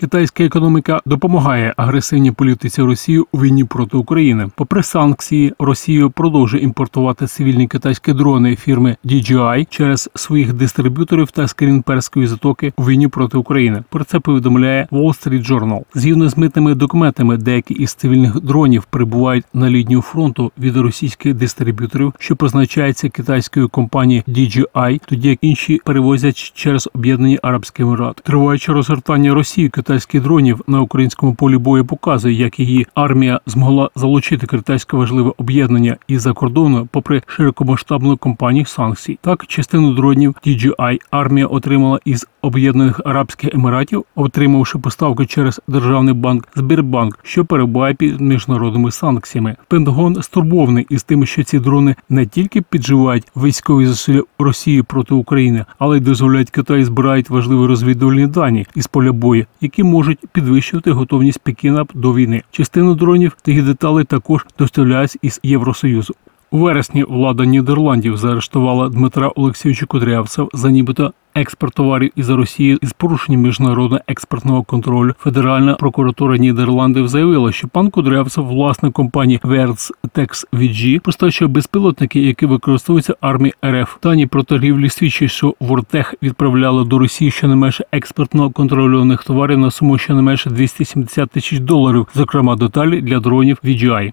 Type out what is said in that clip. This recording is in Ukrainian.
Китайська економіка допомагає агресивній політиці Росії у війні проти України. Попри санкції, Росія продовжує імпортувати цивільні китайські дрони фірми DJI через своїх дистриб'юторів та з країн Перської затоки у війні проти України. Про це повідомляє Wall Street Journal. Згідно з митними документами, деякі із цивільних дронів прибувають на лінію фронту від російських дистриб'юторів, що позначається китайською компанією DJI, тоді як інші перевозять через Об'єднані Арабські Емірати. Триваюче розгортання Росії китайських дронів на українському полі бою показує, як її армія змогла залучити китайське важливе об'єднання із за кордону, попри широкомасштабну кампанію санкцій. Так, частину дронів DJI армія отримала із Об'єднаних Арабських Еміратів, отримавши поставки через державний банк Збірбанк, що перебуває під міжнародними санкціями. Пентагон стурбований із тим, що ці дрони не тільки підживають військові зусилля Росії проти України, але й дозволяють Китаю збирають важливі розвідувальні дані із поля бою, які можуть підвищувати готовність Пекіна до війни. Частину дронів тих деталей також доставляють із Євросоюзу. У вересні влада Нідерландів заарештувала Дмитра Олексійовича Кудрявцев за нібито експорт товарів із Росії із порушенням міжнародного експортного контролю. Федеральна прокуратура Нідерландів заявила, що пан Кудрявцев, власник компанії Verts Tex VG, постачує безпілотники, які використовуються армією РФ. Дані про торгівлі свідчать, що Вортех відправляли до Росії щонайменше експортно контрольованих товарів на суму щонайменше 270 тисяч доларів, зокрема деталі для дронів VGI.